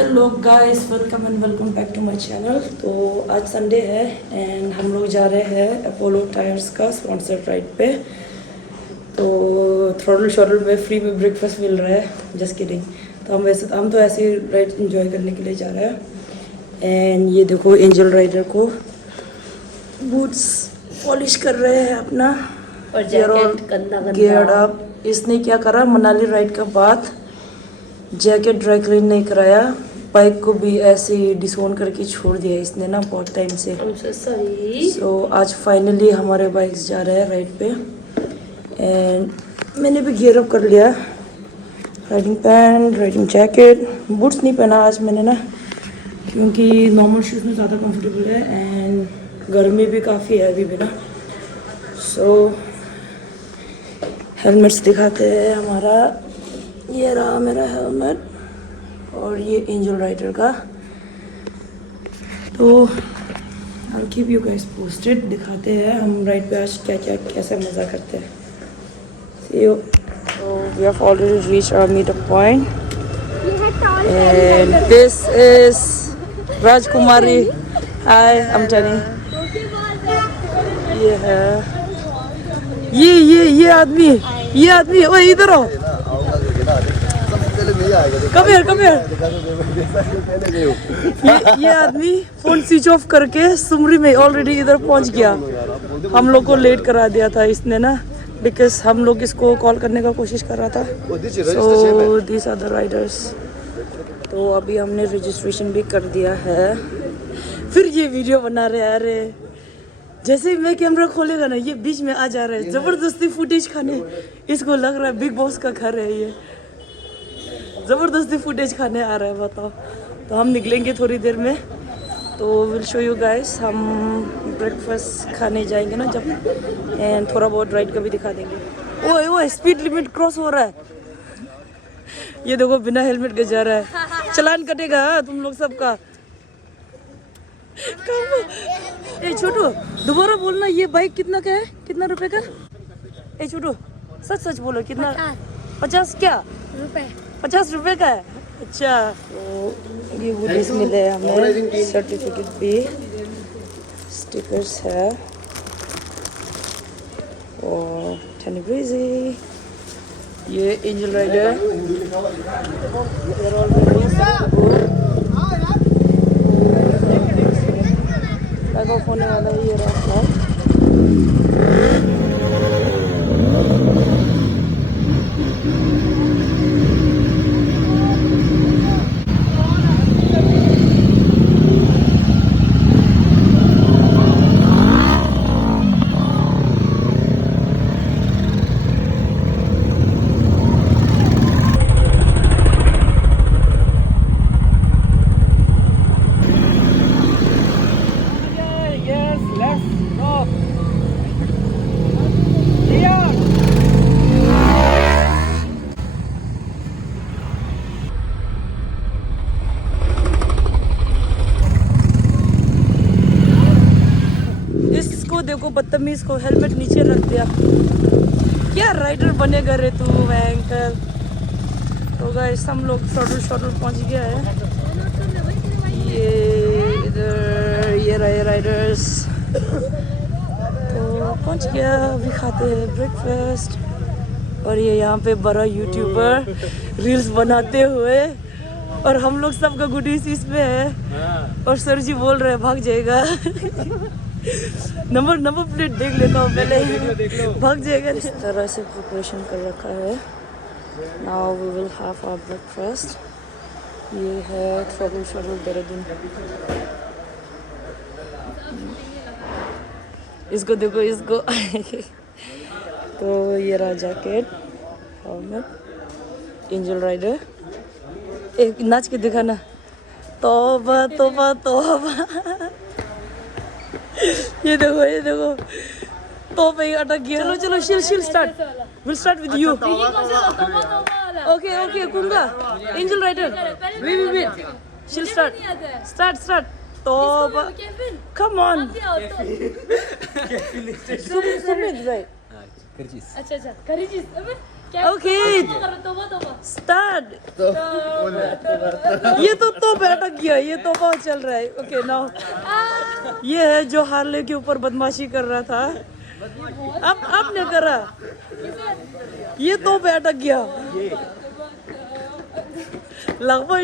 Hello guys, welcome back to my channel. तो आज Sunday है एंड हम लोग जा रहे हैं अपोलो टायर्स का स्पॉन्सर्ड राइड पे। तो थ्रोटल शॉटल पे फ्री में ब्रेकफास्ट मिल रहा है, जस्ट किडिंग। तो हम तो ऐसे ही राइड एंजॉय करने के लिए जा रहे हैं। एंड ये देखो एंजल राइडर को बूट्स पॉलिश कर रहे हैं अपना और जैकेट गंदा गियर्ड अप। इसने क्या करा, मनाली राइड का बाद जैकेट ड्राई क्लीन नहीं कराया, बाइक को भी ऐसे ही डिसोन करके छोड़ दिया इसने ना बहुत टाइम से। सो आज फाइनली हमारे बाइक्स जा रहे हैं राइड पे एंड मैंने भी गियर अप कर लिया। Riding pant, riding jacket, boots नहीं पहना आज मैंने ना, क्योंकि नॉर्मल शूज़ में ज़्यादा कंफर्टेबल है एंड गर्मी भी काफ़ी है अभी भी ना। सो हेलमेट्स दिखाते हैं हमारा। ये रहा मेरा हेलमेट और ये एंजल राइडर का। तो I'll keep you guys posted। दिखाते हैं हम राइड पे आज क्या क्या कैसे मज़ा करते हैं। See you। So we have already reached our meetup point and this is Rajkumari। Hi, I'm Tani। ये है ये आदमी ओए इधर आओ। Come here। ये आदमी फोन स्विच ऑफ करके सुमरी में ऑलरेडी इधर पहुंच गया। हम लोग को लेट करा दिया था इसने ना, बिकॉज हम लोग इसको कॉल करने का कोशिश कर रहा था। So this are the riders. तो अभी हमने रजिस्ट्रेशन भी कर दिया है। फिर ये वीडियो बना रहे हैं। अरे जैसे ही मैं कैमरा खोलेगा ना, ये बीच में आ जा रहा है जबरदस्ती फुटेज खाने। इसको लग रहा है बिग बॉस का घर है, ये ज़बरदस्ती फुटेज खाने आ रहा है, बताओ। तो हम निकलेंगे थोड़ी देर में, तो विल शो यू गाइस। हम ब्रेकफास्ट खाने जाएंगे ना जब, एंड थोड़ा बहुत राइड का भी दिखा देंगे। ओए स्पीड लिमिट क्रॉस हो रहा है। ये देखो बिना हेलमेट के जा रहा है, चलान कटेगा तुम लोग सबका। ए छोटू दोबारा बोलना, ये बाइक कितना का है, कितना रुपए का? ए छोटू सच बोलो कितना? 50 क्या रुपए? 50 रुपए का है। अच्छा, तो ये गुडीज मिले हमें, सर्टिफिकेट भी, स्टिकर्स है और टनी ब्रीजी। ये एंजल राइडर लगा होने वाला है। ये रास्ता देखो, बदतमीज को हेलमेट नीचे रख दिया। क्या राइडर बनेगा रे तू अंकल। तो गाइस हम लोग शॉटल पहुंच गया है। ये इधर ये रहे राइडर्स। तो पहुंच गया, अभी खाते हैं ब्रेकफास्ट। और ये यहाँ पे बड़ा यूट्यूबर रील्स बनाते हुए, और हम लोग सबका गुडीज इसमें है। और सर जी बोल रहे हैं भाग जाएगा। नंबर प्लेट देख लेता हूँ पहले, भाग जाएगा। इस तरह से प्रिपरेशन कर रखा है। Now we will have our breakfast. ये है थ्रोटल शॉटल देहरादून। इसको देखो, इसको। तो ये रहा जैकेट, हेलमेट, एंजल राइडर। एक नाच के दिखाना, तौबा तौबा तौबा। ये देखो तो पे अटक गया। चलो शील start. Will start with you. Okay कुंगा एंजल राइडर। वेट शील स्टार्ट। तो कम ऑन। सुमित भाई। अच्छा करीजिस। Okay start. ये तो बैठक गया, ये तो बहुत चल रहा है। ओके नाउ ये है जो हार्ले के ऊपर बदमाशी कर रहा था, अब ने करा, ये तो बैठक गया। लगभग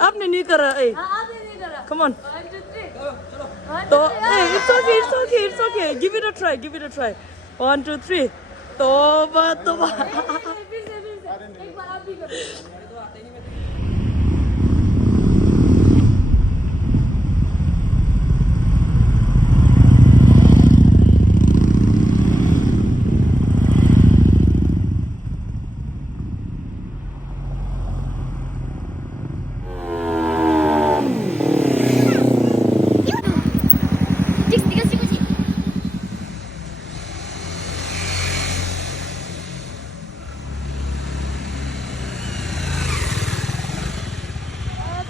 आपने नहीं करा। कम ऑन तो it's okay give it a try 1 2 3 तौबा तौबा।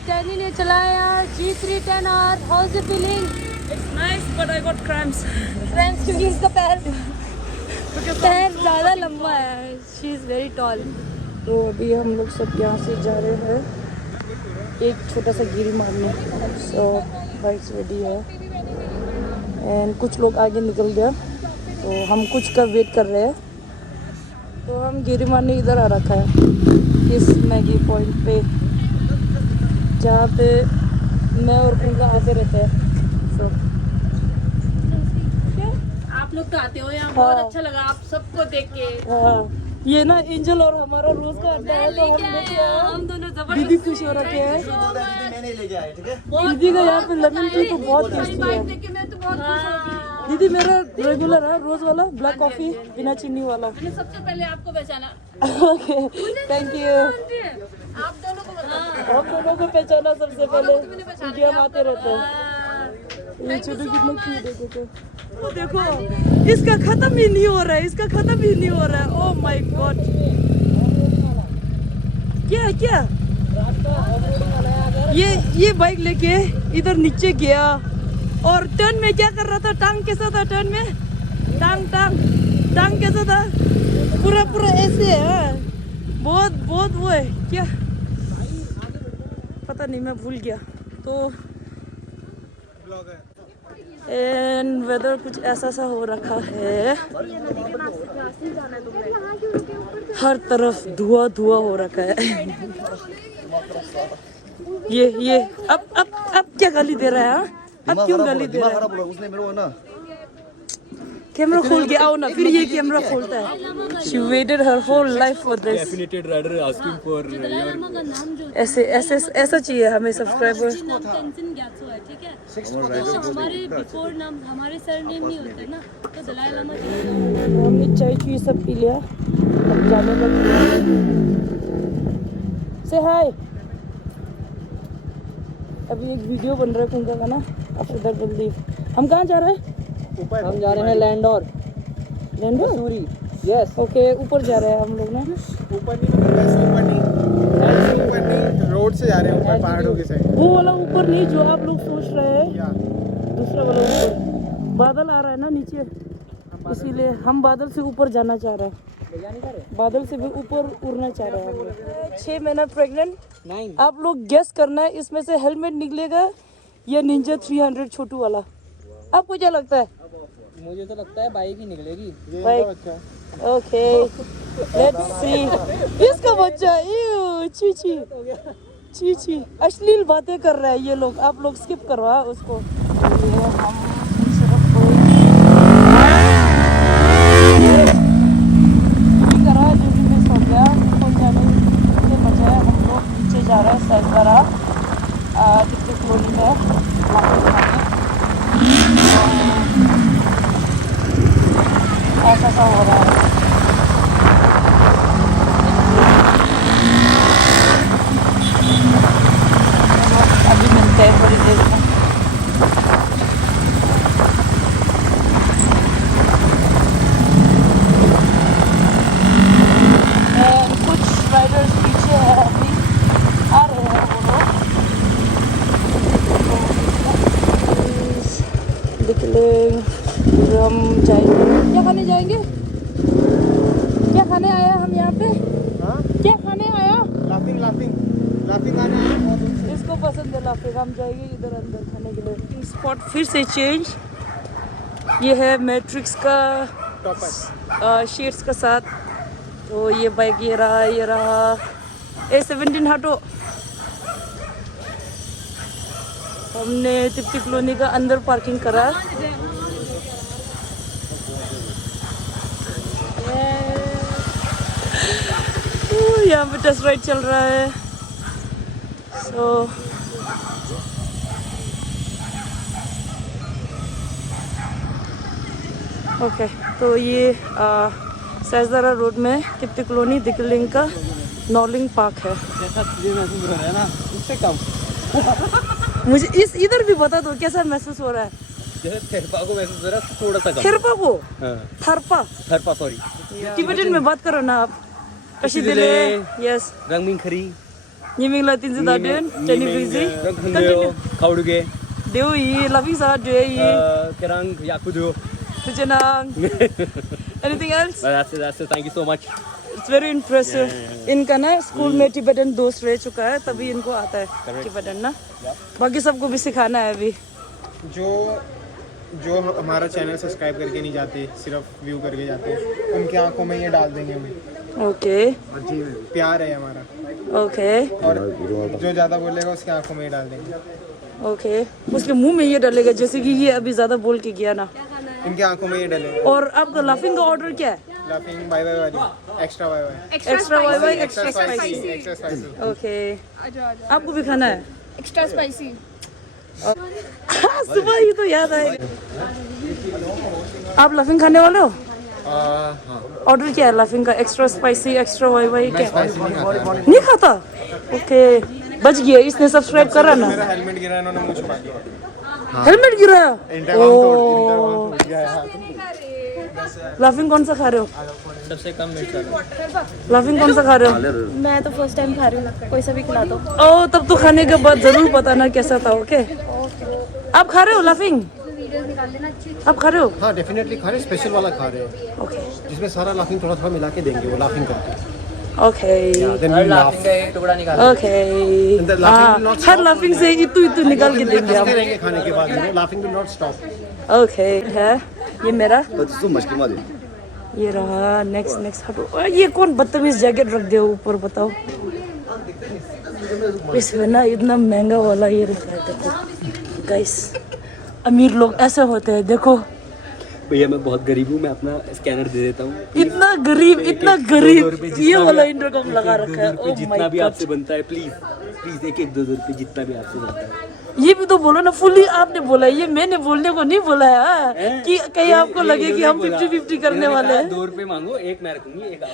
जर्नी ने चलाया G310 और house feeling. It's nice but I got cramps. Friends क्योंकि इसका पैर ज़्यादा लंबा है। She is very tall. तो अभी हम लोग सब यहाँ से जा रहे हैं एक छोटा सा गिरी मारने। सो बाइक्स रेडी है एंड कुछ लोग आगे निकल गया, तो हम कुछ का वेट कर रहे हैं। तो हम गिरी मारने इधर आ रखा है इस मैगी पॉइंट पे, जहाँ पे मैं और उनका आते रहते हैं। सो आप लोग तो आते हो यहाँ, हाँ। बहुत अच्छा लगा आप सबको देख के। हाँ, ये ना एंजल और हमारा रोज का अड्डा है, तो हम लेके आए। हम दोनों दीदी खुश हो रखे हैं। मैंने लेके आया, ठीक है? दीदी का यहाँ पे लेमन टी तो बहुत टेस्टी है। देख के मैं तो बहुत खुश हो गई। दीदी मेरा रेगुलर है रोज वाला ब्लैक कॉफी बिना चीनी वाला। मैंने सबसे पहले आपको पहचाना। Okay thank you. आप दोनों को बताओ। हम दोनों को पहचाना सबसे पहले क्योंकि हम आते रहते हैं। ये छोटू कितना क्यूट है, देखो वो देखो, इसका खत्म ही नहीं हो रहा है, इसका खत्म ही नहीं हो रहा है। ओह माय गॉड, क्या क्या ये बाइक लेके इधर नीचे गया और टर्न में क्या कर रहा था? टांग कैसा था टर्न में? टांग कैसा था? पूरा ऐसे है, बहुत वो है क्या, पता नहीं, मैं भूल गया। तो एंड वेदर कुछ ऐसा सा हो रखा है, हर तरफ धुआं हो रखा है। ये अब क्या गाली दे रहा है? हाँ? अब क्यों गाली दे रहा है? उसने मेरे को ना कैमरा खोल के आओ ना, फिर ये कैमरा खोलता है। She waited her whole life for this. Affiliated rider asking for your ऐसा चाहिए हमें सब्सक्राइबर। नाम टेंशन ग्यात्सो है, ठीक है? तो हमारे बिफोर नाम हमारे सरनेम नहीं होते ना, तो दलाई लामा चलेगा। हमने चाय चुई सब पी लिया, अब जाने लगे। से हाय, अभी एक वीडियो बन रहा है कुंका का ना, आप इधर जल्दी। हम कहाँ जा रहे हैं? हम जा रहे हैं लैंडोर लैंडोर। यस। ओके ऊपर जा रहे हैं हम लोग ना। ऊपर नहीं रोड से जा रहे हैं ऊपर पहाड़ों के साइड। वो वाला ऊपर नहीं जो आप लोग सोच रहे हैं, दूसरा वाला ऊपर। बादल आ रहा है ना नीचे, इसीलिए हम बादल से ऊपर जाना चाह रहे हैं, बादल से भी ऊपर उड़ना चाह रहे हैं हम लोग। 6 महीना प्रेग्नेंट। 9 आप लोग गेस करना है इसमें से हेलमेट निकलेगा या निंजा 300 छोटू वाला। आपको क्या लगता है? मुझे तो लगता है बाइक ही निकलेगी। बाइक। Okay let's see. इसका बच्चा छी अश्लील बातें कर रहा है ये लोग, आप लोग स्किप करवा उसको। ये हम सिर्फ करा जो भी मिस हो गया, कोई जाने के बजाय हम लोग नीचे जा रहे हैं सैलगरा कितने फ्लोरी में ऐसा सा हो रहा है। अभी मिलते हैं थोड़ी देर में। कुछ राइडर्स पीछे है, अभी आ रहे हैं वो लोग। निकले हम जाएंगे, क्या खाने जाएंगे? क्या खाने आया? लाफिंग लाफिंग लाफिंग आना है बहुत दूर से। इसको पसंद है लाफिंग। हम जाएंगे इधर अंदर खाने के लिए। स्पॉट फिर से चेंज। ये है मैट्रिक्स का शेड्स का साथ। तो ये बाइक ये रहा A17 हटो। हमने तिप्ती कॉलोनी का अंदर पार्किंग करा। यहाँ पे टेस्ट राइड चल रहा है। सो ओके, तो ये सहजदारा रोड में तिप्ती कॉलोनी दिकलिंग का नॉर्लिंग पार्क है। जैसा तुझे महसूस हो रहा है ना, उससे कम। मुझे इधर भी बता दो कैसा महसूस हो रहा है। जैसे थेरपा को महसूस हो रहा है, थोड़ा सा कम। थेरपा को हाँ। थरपा सॉरी। टिबेटन में बात करो ना आप। कशी दिले यस रंगमिंग खरी निमिंग लातिन से दादन चनी फ्रीजी खाउडुगे देव ये लविंग सा जो है ये kerang yakudo. तुझनंग anything else. That's it. Thank you so much. It's very impressive. इनका ना स्कूल में टिबेटन दोस्त रह चुका है, तभी इनको आता है टिबेटन ना। बाकी सबको भी सिखाना है अभी। जो हमारा चैनल सब्सक्राइब करके नहीं जाते, सिर्फ व्यू करके जाते, उनकी आंखों में ये डाल देंगे हमें। ओके प्यार है हमारा। ओके और जो ज्यादा बोलेगा उसकी आंखों में ये डाल देंगे। ओके, उसके मुंह में ये डालेगा, जैसे कि ये अभी ज्यादा बोल के गया ना। इनकी आंखों में ये डलेगा। और आपका लाफिंग का ऑर्डर क्या है? लाफिंग बाय बाय वाली एक्स्ट्रा बाय बाय extra Wai Wai extra spicy extra spicy. Okay, आपको भी खाना है? Extra spicy. सुबह ही तो याद आए। आप लाफिंग खाने वाले हो? ऑर्डर क्या है लाफिंग का? Extra spicy, extra Wai Wai क्या? नहीं खाता। ओके, बच गया, इसने सब्सक्राइब करा ना। मेरा हेलमेट गिरा, इन्होंने मुंह छुपा दिया। हेलमेट गिराया? इंटरकॉम तोड़ गया है हाथ। लाफिंग कौन सा खा रहे हो? सबसे कम मिर्च वाला। लाफिंग कौन सा खा रहे हो? मैं तो फर्स्ट टाइम खा रही हूँ, कोई सा भी खिला दो। ओ, तब तो खाने के बाद जरूर बताना कैसा था। ओके, आप खा रहे हो लाफिंग? आप खा रहे हो? हाँ डेफिनेटली खा रहे हैं, स्पेशल वाला खा रहे हैं ओके जिसमें सारा लाफिंग थोड़ा थोड़ा मिला के देंगे, वो लाफिंग करके। Okay Then we laugh. टुकड़ा निकाल। Okay, And the laughing will not her stop. Laughing से इतू निकाल के देंगे हम। हंसते रहेंगे खाने के बाद, laughing will not stop. Okay है ये मेरा। तो मछली मार दे। ये रहा नेक्स्ट हटो। ये कौन बदतमीज जैकेट रख दिया ऊपर, बताओ। इसमें ना इतना महंगा वाला ये रखा है। देखो गाइस, अमीर लोग ऐसे होते हैं। देखो भैया मैं बहुत गरीब हूँ, मैं अपना स्कैनर दे देता हूँ। इतना गरीब ये वाला इंटरकॉम लगा रखा है। ओ जितना माय भी गॉड, आपसे बनता है प्लीज प्लीज, एक 2 रुपए जितना भी आपसे बनता है। ये भी तो बोलो ना। फुल्ली आपने बोला है, ये मैंने बोलने को नहीं बोला है। हाँ? कि कहीं आपको लगे कि हम 50-50 करने वाले हैं। 2 रुपए मांगो, एक मैं रखूंगी, एक आप।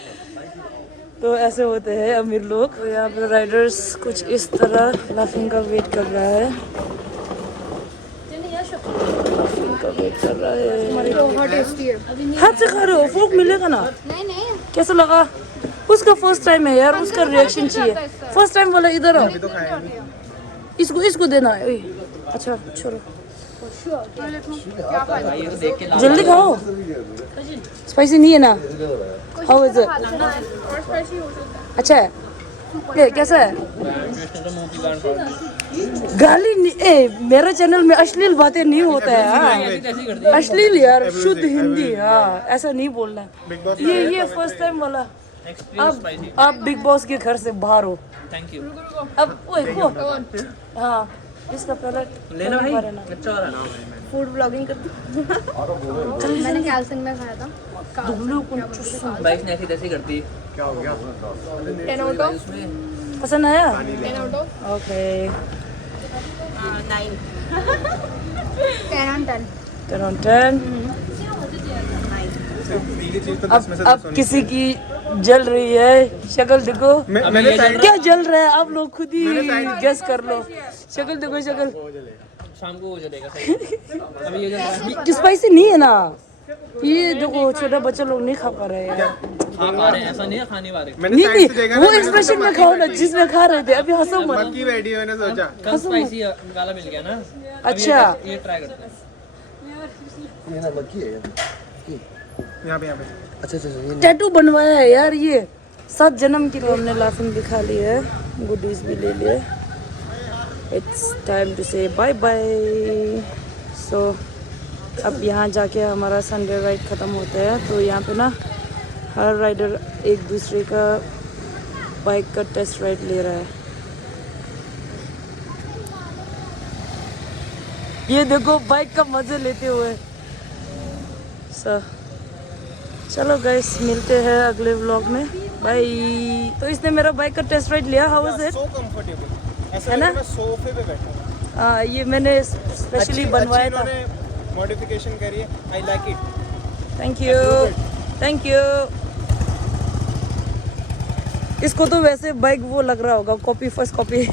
तो ऐसे होते हैं अमीर लोग। तो यहाँ पे राइडर्स कुछ इस तरह लाफिंग का वेट कर रहा है। वेट कर रहा है। बहुत टेस्टी है। हाथ से खा रहे हो? फोक मिलेगा ना? नहीं नहीं, कैसा लगा? उसका फर्स्ट टाइम है यार, उसका रिएक्शन चाहिए। फर्स्ट टाइम वाला इधर आओ, इसको देना है। ओए, अच्छा छोड़ो, जल्दी खाओ। स्पाइसी नहीं है ना? How is it? अच्छा है? ये कैसा है? गाली नहीं, मेरे चैनल में अश्लील बातें नहीं होता है। हाँ, अश्लील यार, शुद्ध हिंदी। हाँ, ऐसा नहीं बोलना। ये फर्स्ट टाइम वाला। आप बिग बॉस के घर से बाहर हो। Thank you. अब ओए को हाँ, इसका पहले लेना भाई। अच्छा वाला नाम है। फूड ब्लॉगिंग करती मैंने कैल्सन में खाया था। बाइक ने ऐसी तैसी करती है। 10 आउट ऑफ पसंद आया? 10 out of okay 9 10 on 10 10 on 10। अब किसी की जल रही है शक्ल, देखो मैंने साइड क्या जल रहा है। आप लोग खुद ही गेस कर लो। शक्ल देखो, शक्ल शाम को वो जलेगा सही। अभी ये जो स्पाइसी नहीं है ना। ये देखो छोटा बच्चा लोग नहीं खा पा रहे हैं यार। खा पा रहे हैं, ऐसा नहीं है खाने वाले। नहीं नहीं, वो एक्सप्रेशन में खाओ ना जिसमें खा रहे थे। अभी हंसो मत। की बैठी मैंने सोचा। कम स्पाइसी वाला मिल गया ना। अच्छा ये ट्राई करते हैं। यहाँ पे अच्छा टैटू बनवाया है यार ये। 7 जन्म के लिए हमने लाफिंग दिखा ली है, गुडीज भी ले लिए। इट्स टाइम टू से बाय बाय। सो अब यहाँ जाके हमारा संडे राइड ख़त्म होता है। तो यहाँ पे ना हर राइडर एक दूसरे का बाइक का टेस्ट राइड ले रहा है। ये देखो बाइक का मज़े लेते हुए। सो चलो गाइस, मिलते हैं अगले व्लॉग में। बाय। तो इसने मेरा बाइक का टेस्ट राइड लिया। How was it? So comfortable, ऐसा है ना? लग रहा है मैं सोफे पे बैठा हूँ। हाँ, ये मैंने स्पेशली बनवाया था। मॉडिफिकेशन करी है, I like it. Thank you, thank you. इसको तो वैसे बाइक वो लग रहा होगा, कॉपी फर्स्ट कॉपी।